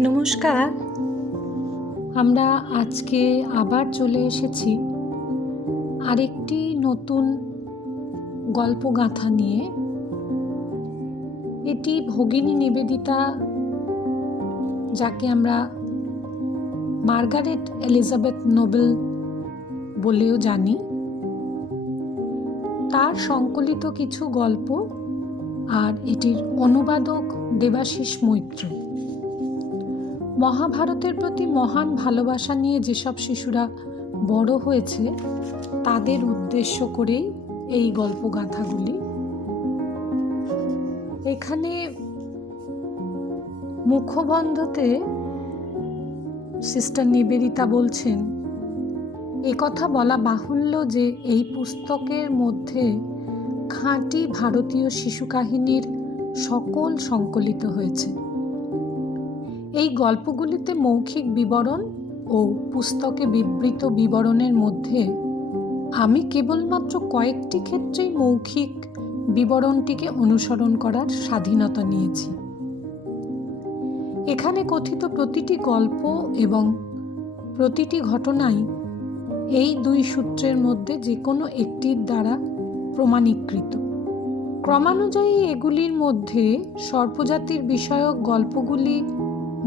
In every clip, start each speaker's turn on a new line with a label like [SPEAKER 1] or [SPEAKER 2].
[SPEAKER 1] নমস্কার। আমরা আজকে আবার চলে এসেছি আরেকটি নতুন গল্প গাঁথা নিয়ে। এটি ভগিনী নিবেদিতা যাকে আমরা মার্গারেট এলিজাবেথ নোবেল বলেও জানি। তার সংকলিত কিছু গল্প আর এটির অনুবাদক দেবাশিস মৈত্র। মহাভারতের প্রতি মহান ভালোবাসা নিয়ে যেসব শিশুরা বড় হয়েছে, তাদের উদ্দেশ্য করেই এই গল্পগাথাগুলি। এখানে মুখবন্ধতে সিস্টার নিবেদিতা বলছেন একথা বলা বাহুল্য যে এই পুস্তকের মধ্যে খাঁটি ভারতীয় শিশু কাহিনীর সকল সংকলিত হয়েছে। এই গল্পগুলিতে মৌখিক বিবরণ ও পুস্তকে বিবৃত বিবরণের মধ্যে আমি কেবলমাত্র কয়েকটি ক্ষেত্রেই মৌখিক বিবরণটিকে অনুসরণ করার স্বাধীনতা নিয়েছি। এখানে কথিত প্রতিটি গল্প এবং প্রতিটি ঘটনাই এই দুই সূত্রের মধ্যে যে কোনো একটির দ্বারা প্রমাণীকৃত। ক্রমানুযায়ী এগুলির মধ্যে সর্পজাতির বিষয়ক গল্পগুলি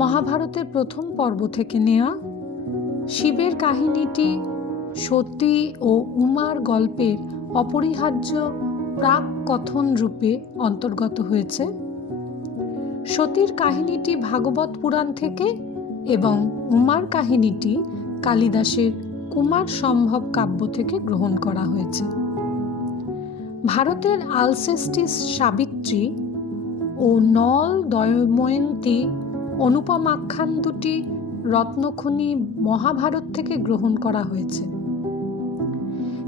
[SPEAKER 1] মহাভারতের প্রথম পর্ব থেকে নেওয়া শিবের কাহিনীটি সতী ও উমার গল্পের অপরিহার্য প্রাক কথন রূপে অন্তর্গত হয়েছে। সতীর কাহিনীটি ভাগবত পুরাণ থেকে এবং উমার কাহিনীটি কালিদাসের কুমার সম্ভব কাব্য থেকে গ্রহণ করা হয়েছে। ভারতের আলসেস্টিস সাবিত্রী ও নল দয়ময়ন্তী অনুপমাখ্যান দুটি রত্নখনি মহাভারত থেকে গ্রহণ করা হয়েছে।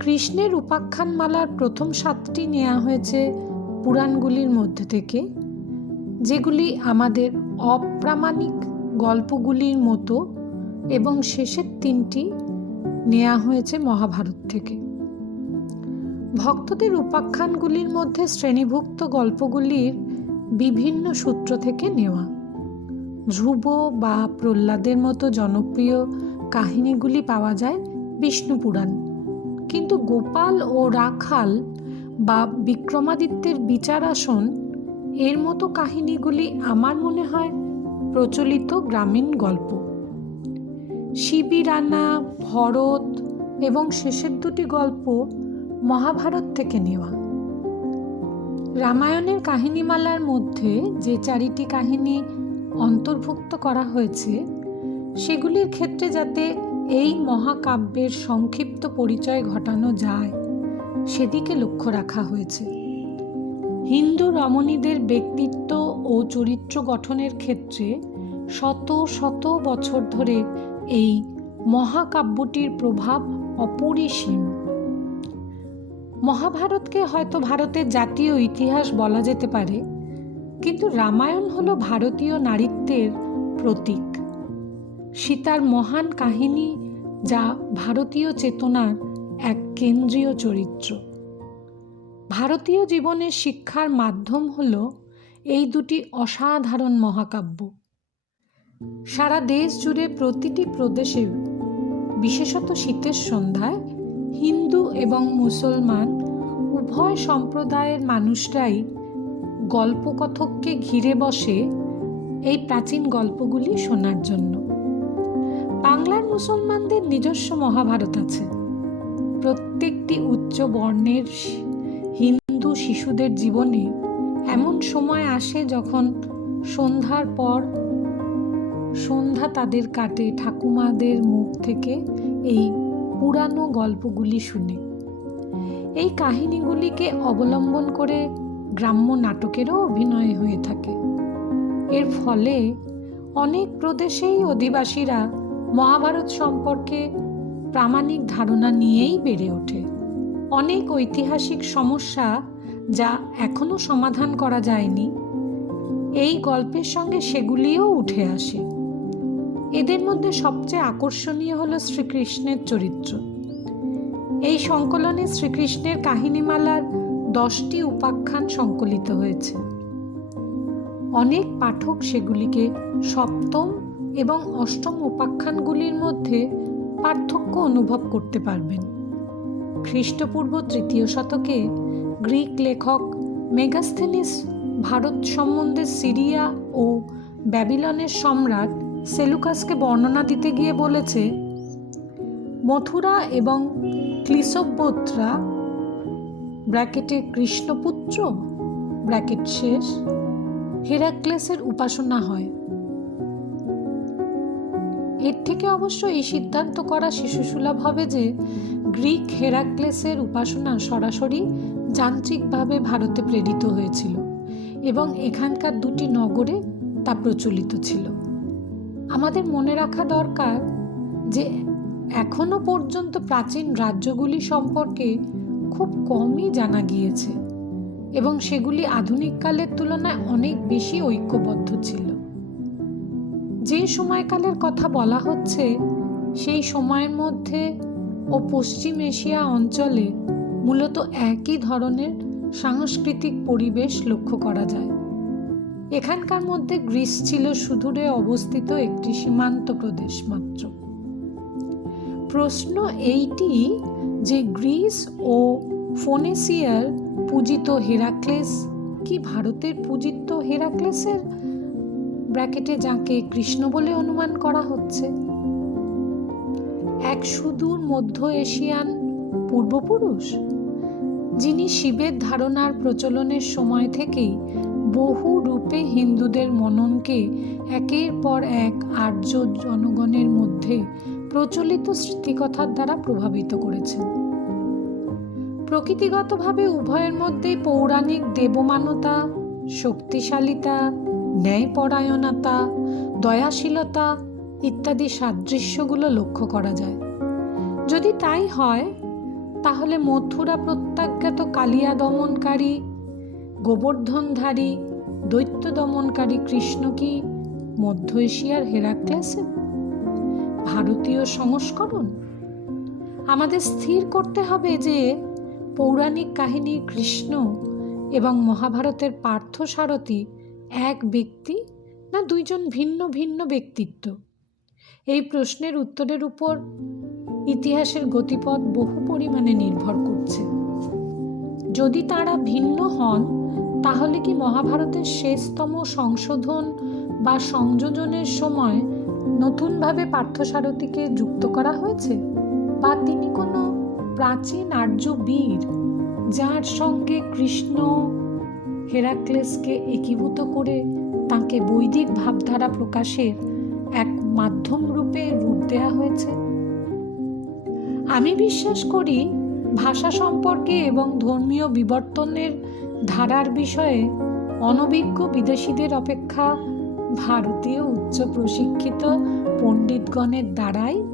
[SPEAKER 1] কৃষ্ণের উপাখ্যানমালার প্রথম সাতটি নেওয়া হয়েছে পুরাণগুলির মধ্যে থেকে, যেগুলি আমাদের অপ্রামাণিক গল্পগুলির মতো এবং শেষের তিনটি নেওয়া হয়েছে মহাভারত থেকে। ভক্তদের উপাখ্যানগুলির মধ্যে শ্রেণীভুক্ত গল্পগুলির বিভিন্ন সূত্র থেকে নেওয়া। ধ্রুব বা প্রহ্লাদের মতো জনপ্রিয় কাহিনীগুলি পাওয়া যায় বিষ্ণু পুরাণ। কিন্তু গোপাল ও রাখাল বা বিক্রমাদিত্যের বিচার আসন এর মতো কাহিনীগুলি আমার মনে হয় প্রচলিত গ্রামীণ গল্প। শিবিরানা, ভরত এবং শেষের দুটি গল্প মহাভারত থেকে নেওয়া। রামায়ণের কাহিনীমালার মধ্যে যে চারিটি কাহিনী অন্তর্ভুক্ত করা হয়েছে, সেগুলির ক্ষেত্রে যাতে এই মহাকাব্যের সংক্ষিপ্ত পরিচয় ঘটানো যায়, সেদিকে লক্ষ্য রাখা হয়েছে। হিন্দু রমণীদের ব্যক্তিত্ব ও চরিত্র গঠনের ক্ষেত্রে শত শত বছর ধরে এই মহাকাব্যটির প্রভাব অপরিসীম। মহাভারতকে হয়তো ভারতের জাতীয় ইতিহাস বলা যেতে পারে কিন্তু রামায়ণ হলো ভারতীয় নারীত্বের প্রতীক। সীতার মহান কাহিনী যা ভারতীয় চেতনার এক কেন্দ্রীয় চরিত্র। ভারতীয় জীবনের শিক্ষার মাধ্যম হল এই দুটি অসাধারণ মহাকাব্য। সারা দেশ জুড়ে প্রতিটি প্রদেশে, বিশেষত শীতের সন্ধ্যায়, হিন্দু এবং মুসলমান উভয় সম্প্রদায়ের মানুষরাই গল্পকথককে ঘিরে বসে এই প্রাচীন গল্পগুলি শোনার জন্য। বাংলার মুসলমানদের নিজস্ব মহাভারত আছে। প্রত্যেকটি উচ্চ বর্ণের হিন্দু শিশুদের জীবনে এমন সময় আসে যখন সন্ধ্যার পর সন্ধ্যা তাদের কাটে ঠাকুমাদের মুখ থেকে এই পুরানো গল্পগুলি শুনে। এই কাহিনীগুলিকে অবলম্বন করে গ্রাম্য নাটকেরও অভিনয় হয়ে থাকে। এর ফলে অনেক প্রদেশেই অধিবাসীরা মহাভারত সম্পর্কে প্রামাণিক ধারণা নিয়েই বেড়ে ওঠে। অনেক ঐতিহাসিক সমস্যা যা এখনও সমাধান করা যায়নি, এই গল্পের সঙ্গে সেগুলিও উঠে আসে। এদের মধ্যে সবচেয়ে আকর্ষণীয় হল শ্রীকৃষ্ণের চরিত্র। এই সংকলনে শ্রীকৃষ্ণের কাহিনীমালার দশটি উপাখ্যান সংকলিত হয়েছে। অনেক পাঠক সেগুলিকে সপ্তম এবং অষ্টম উপাখ্যানগুলির মধ্যে পার্থক্য অনুভব করতে পারবেন। খ্রিস্টপূর্ব তৃতীয় শতকে গ্রিক লেখক মেগাস্থেনিস ভারত সম্বন্ধে সিরিয়া ও ব্যাবিলনের সম্রাট সেলুকাসকে বর্ণনা দিতে গিয়ে বলেছে, মথুরা এবং ক্লিসব্বতরা ব্র্যাকেটে কৃষ্ণপুত্র? ব্র্যাকেট শেষ? হেরাক্লেসের উপাসনা হয়। এর থেকে অবশ্য এই সিদ্ধান্ত করা শিশুসুলভ হবে যে গ্রিক হেরাক্লেসের উপাসনা সরাসরি যান্ত্রিকভাবে ভারতে প্রেরিত হয়েছিল এবং এখানকার দুটি নগরে তা প্রচলিত ছিল। আমাদের মনে রাখা দরকার যে এখনও পর্যন্ত প্রাচীন রাজ্যগুলি সম্পর্কে খুব কমই জানা গিয়েছে এবং সেগুলি আধুনিক কালের তুলনায় অনেক বেশি ঐক্যবদ্ধ ছিল। যে সময়কালের কথা বলা হচ্ছে, সেই সময়ের মধ্যে ও পশ্চিম এশিয়া অঞ্চলে মূলত একই ধরনের সাংস্কৃতিক পরিবেশ লক্ষ্য করা যায়। এখানকার মধ্যে গ্রিস ছিল সুদূরে অবস্থিত একটি সীমান্ত প্রদেশ মাত্র। প্রশ্ন এইটি যে গ্রিস ও ফোনেসিয়ার পূজিত হেরাক্লেস, কি ভারতের পূজিত হেরাক্লেসের ব্র্যাকেটে যাকে কৃষ্ণ বলে অনুমান করা হচ্ছে? এক সুদূর মধ্য এশিয়ান পূর্বপুরুষ, যিনি শিবের ধারণার প্রচলনের সময় থেকেই বহু রূপে হিন্দুদের মননকে একের পর এক আর্য জনগণের মধ্যে প্রচলিত স্মৃতিকথার দ্বারা প্রভাবিত করেছেন। প্রকৃতিগতভাবে উভয়ের মধ্যেই পৌরাণিক দেবমানতা, শক্তিশালিতা, ন্যায়পরায়ণতা, দয়াশীলতা ইত্যাদি সাদৃশ্যগুলো লক্ষ্য করা যায়। যদি তাই হয়, তাহলে মথুরা প্রত্যাজ্ঞাত কালিয়া দমনকারী, গোবর্ধনধারী, দৈত্য দমনকারী কৃষ্ণ কি মধ্য এশিয়ার হেরাক্লেসের ভারতীয় সংস্করণ? আমাদের স্থির করতে হবে যে পৌরাণিক কাহিনীর কৃষ্ণ এবং মহাভারতের পার্থসারথী এক ব্যক্তি না দুইজন ভিন্ন ভিন্ন ব্যক্তিত্ব? এই প্রশ্নের উত্তরের উপর ইতিহাসের গতিপথ বহু পরিমাণে নির্ভর করছে। যদি তারা ভিন্ন হন, তাহলে কি মহাভারতের শেষতম সংশোধন বা সংযোজনের সময় নতুনভাবে পার্থসারথীকে যুক্ত করা হয়েছে? বা তিনি কোনো প্রাচীন আর্য বীর যার সঙ্গে কৃষ্ণ হেরাক্লেসকে একীভূত করে তাকে বৈদিক ভাবধারা প্রকাশের এক মাধ্যম রূপে রূপ দেয়া হয়েছে। আমি বিশ্বাস করি ভাষা সম্পর্কে এবং ধর্মীয় বিবর্তনের ধারার বিষয়ে অনভিজ্ঞ বিদেশিদের অপেক্ষা ভারতীয় উচ্চ প্রশিক্ষিত পণ্ডিতগণের দ্বারাই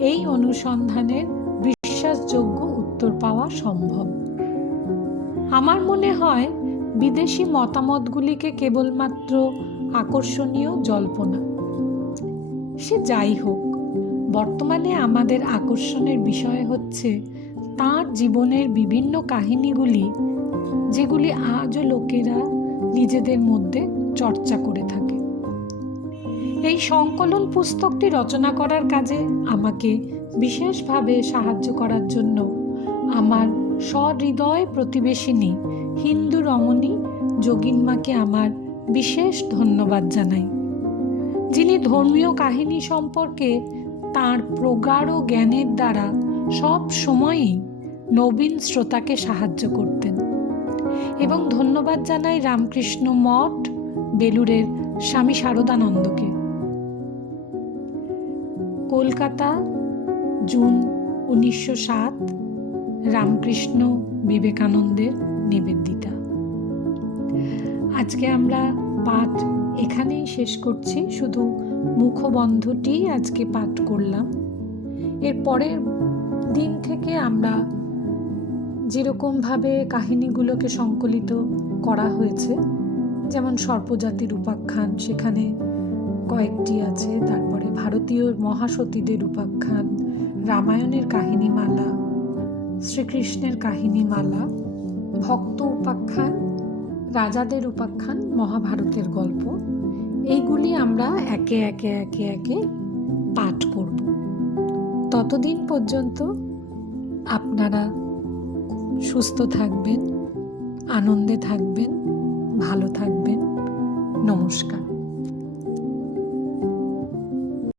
[SPEAKER 1] এই অনুসন্ধানের বিশ্বাসযোগ্য উত্তর পাওয়া সম্ভব। আমার মনে হয় বিদেশি মতামতগুলিকে কেবলমাত্র আকর্ষণীয় জল্পনা। সে যাই হোক, বর্তমানে আমাদের আকর্ষণের বিষয় হচ্ছে তার জীবনের বিভিন্ন কাহিনীগুলি, যেগুলি আজও লোকেরা নিজেদের মধ্যে চর্চা করে থাকে। এই সংকলন পুস্তকটি রচনা করার কাজে আমাকে বিশেষভাবে সাহায্য করার জন্য আমার সহৃদয় প্রতিবেশিনী হিন্দু রমণী যোগিনমাকে আমার বিশেষ ধন্যবাদ জানাই। যিনি ধর্মীয় কাহিনী সম্পর্কে তার প্রগাঢ় জ্ঞানের দ্বারা সব সময়ই নবীন শ্রোতাকে সাহায্য করতেন। এবং ধন্যবাদ জানাই রামকৃষ্ণ মঠ বেলুরের স্বামী শারদানন্দকে। কলকাতা, জুন উনিশশো সাত, রামকৃষ্ণ বিবেকানন্দের নিবেদিতা। আজকে আমরা পাঠ এখানেই শেষ করছি। শুধু মুখবন্ধটি আজকে পাঠ করলাম। এর পরের দিন থেকে আমরা যেরকমভাবে কাহিনীগুলোকে সংকলিত করা হয়েছে, যেমন সর্পজাতির উপাখ্যান, সেখানে কয়েকটি আছে, তারপরে ভারতীয় মহাসতীদের উপাখ্যান, রামায়ণের কাহিনীমালা, শ্রীকৃষ্ণের কাহিনীমালা, ভক্ত উপাখ্যান, রাজাদের উপাখ্যান, মহাভারতের গল্প। এইগুলি আমরা একে একে একে একে পাঠ করব। ততদিন পর্যন্ত আপনারা সুস্থ থাকবেন, আনন্দে থাকবেন, ভালো থাকবেন। নমস্কার।